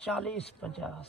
40-50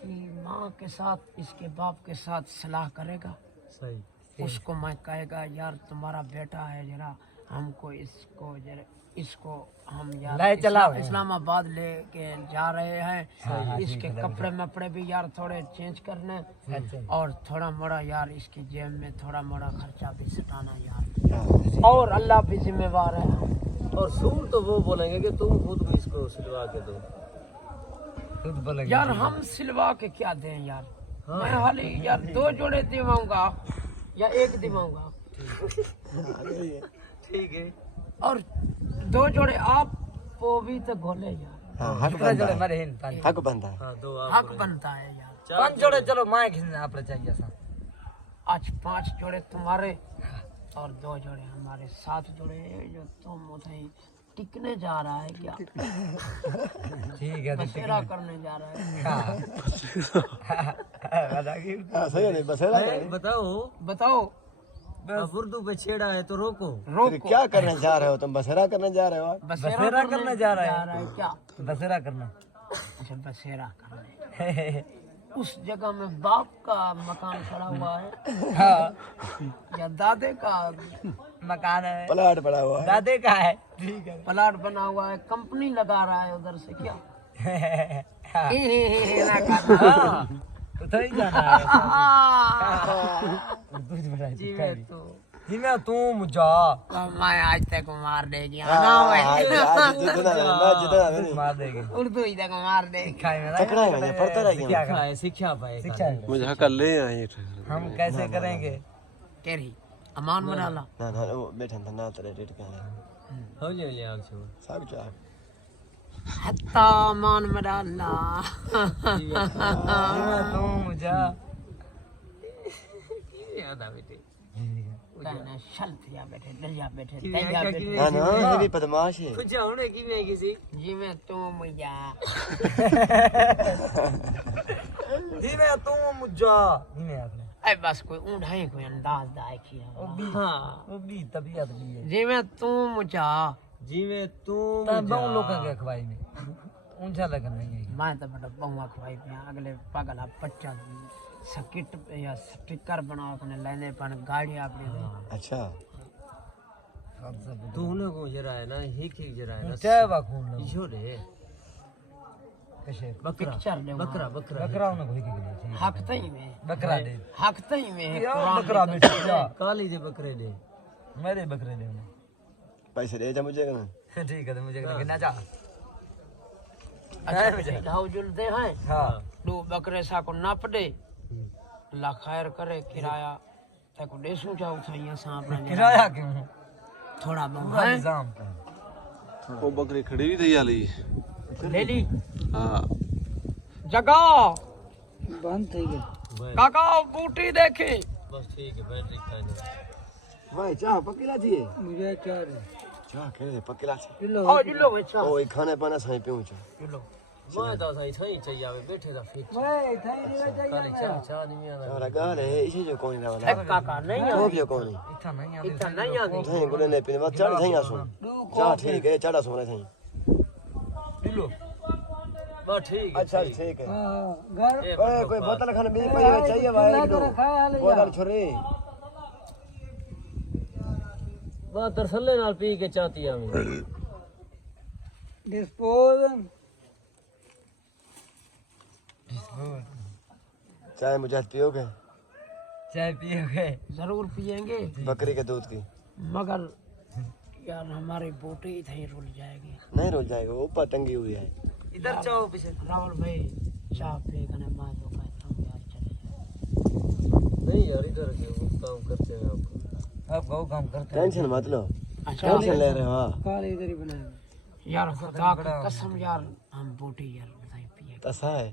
की माँ के साथ इसके बाप के साथ सलाह करेगा, सही उसको मैं कहेगा यार तुम्हारा बेटा है जरा हमको इसको जरा इसको हम यार ले चलाओ। इस्लामाबाद लेके जा रहे हैं, इसके कपड़े मपड़े भी यार थोड़े चेंज करने और थोड़ा मोड़ा यार इसकी जेब में थोड़ा मोड़ा खर्चा भी सटाना यार, और अल्लाह भी जिम्मेवार है। और सूट तो वो बोलेंगे कि तुम खुद भी इसको सिलवा के दो। खुद बोलेंगे यार हम सिलवा के क्या दें यार, मैं हाली यार 2 जोड़े दिवाऊंगा या 1 दिवाऊंगा, ठीक है। और 2 जोड़े आप वो भी तो घोले यार, हाँ हक कितना बनता जोड़े है, मरे हैं पांच हक बनता है। हाँ 2 आप हक बनता है यार। पांच जोड़े चलो माँ खींचने आप चाहिए सा आज 5 जोड़े तुम्हारे और 2 जोड़े हमारे, 7 जोड़े जो तुम उधर टिकने जा रहा है क्या, ठीक है बसेरा करने जा रहा है। हाँ सही है, नहीं बसेरा बताओ बताओ अब उर्दू पे छेड़ा है तो रोको। फिर रोको, क्या करने जा रहे हो तुम? बसेरा करने जा रहे हो आप? बसेरा करने जा रहा है क्या? बसेरा करना अच्छा बसेरा करने। उस जगह में बाप का मकान खड़ा हुआ है हाँ या दादे का मकान है प्लाट पड़ा हुआ है। दादे का है ठीक है प्लाट बना हुआ है, कंपनी लगा रहा है उधर से क्या? हाँ ना करना। हाँ, उधर ही जाना है दूध बढ़ाई जी मैं तो जी मैं तू मुझा मैं आज तक मार देगी हाँ, आज जितना मैं जितना नहीं मार देगी उर्दू ही तक मार देगी। खाए में पकड़ा है मुझे, पढ़ता रह गया। है शिक्षा पाए शिक्षा है। मुझे हकल ले आई। हम कैसे करेंगे तेरी अमान बना ला। ना ना वो बैठा था ना तेरे रेट का हो ले आग छो सब चाह हत्ता अमान बना ला। जी मैं तू मुझा याद आ बेटे कहना शल थिया बैठे दरिया बैठे कि दरिया क्या बैठे ना ना ये भी बदमाश है। कुछ होने की मैं किसी जी मैं तो मैया जी मैं तू मुझा जी मैं आपने ऐ बस कोई ऊँढाई कोई अंदाज दाए किया हाँ वो भी तबीयत भी है जी मैं तू मुझा जी में तू बहु लोगों के अखबाई में ऊंचा लगन नहीं है मैं तो बड़ा बहुआ खवाई पे अगले पगला 50 सकिट या स्टिकर बनाओ अपने लेने पर गाड़ी आपने अच्छा तू उन्हें को जरा है ना हिक जरा है ना चाय बा खून लो छोड़े कैसे बकरा पिक्चर ले बकरा बकरा बकरा उन्हें घोड़ी के लिए हक तई में बकरा दे हक तई में है यार कुरान बकरा में बेटा जा काली दे बकरे दे मेरे बकरे दे उन्हें पैसे दे जा मुझे ना। ठीक है तो मुझे गिनना चाह अच्छा ढाउ जुल दे हैं हाँ 2 बकरे सा को नाप दे अल्लाह खैर करे किराया तक देसू जाओ सैया सा अपना किराया क्यों थोड़ा बहुत पूरा है निजाम वो बकरी खड़ी हुई थी याली। ले ली हाँ जगह बंद થઈ ગઈ काका बूटी देखी बस ठीक है बैटरी खाने भाई चाह पकीला थी मुझे चार चाह के पकीला थी ओ जुलो बच्चा ओ ये खाने पाना सही पीऊं चाह जुलो मैं तो सही सही चाहिए आवे बैठे था फिट मैं થઈ नहीं काली चाह चाह नहीं आना चाह लगा है इसे जो कौन रहा है काका नहीं तो भी कौन नहीं इतना नहीं इतना नहीं आती सही गुने ने पीने बाद चढ़ सही आसो चाह ठीक है चढ़ा सोने सही। लो बस ठीक है अच्छा ठीक है। घर ए, कोई बोतल खाने भी चाहिए भाई एक दो बोतल छोरी बस तरसले नाल पी के चाहती है मैं डिस्पोज चाय मुझे पियोगे? चाय पियोगे जरूर पिएंगे बकरी के दूध की मगर यार हमारी बोटी इधर रुल जाएगी। नहीं रुक जाएगा, ऊपर टंगी हुई है। इधर चाहो पीछे राहुल भाई चाह पी कने मैं तो कहता हूँ यार चले जाए। नहीं यार इधर के वो काम करते हैं आप आप गाँव काम करते हैं टेंशन मत लो, अच्छा टेंशन ले रहे हो। काल इधर ही बनाए यार खुदा की कसम यार हम बोटी यार बताइए पिए तसा है,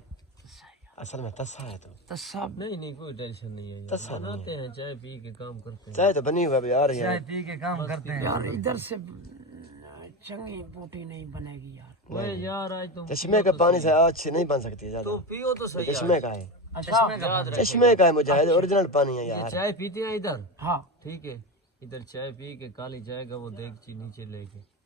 असल में तसा है तो तस्सा नहीं नहीं कोई टेंशन नहीं है तसा नहीं बनाते हैं चाय पी के काम करते हैं चाय तो बनी हुई अभी आ रही चाय है। पी के काम करते हैं यार इधर से चंगी बोटी नहीं बनेगी यार। ओए यार आज तुम चश्मे के पानी से अच्छी नहीं बन सकती है तो ज्यादा, पियो तो सही चश्मे का है, अच्छा याद रख चश्मे का है मुजाहिद, ओरिजिनल पानी है यार। चाय पीते हैं इधर हाँ ठीक है इधर चाय पी के काली चाय का वो देगची नीचे लेके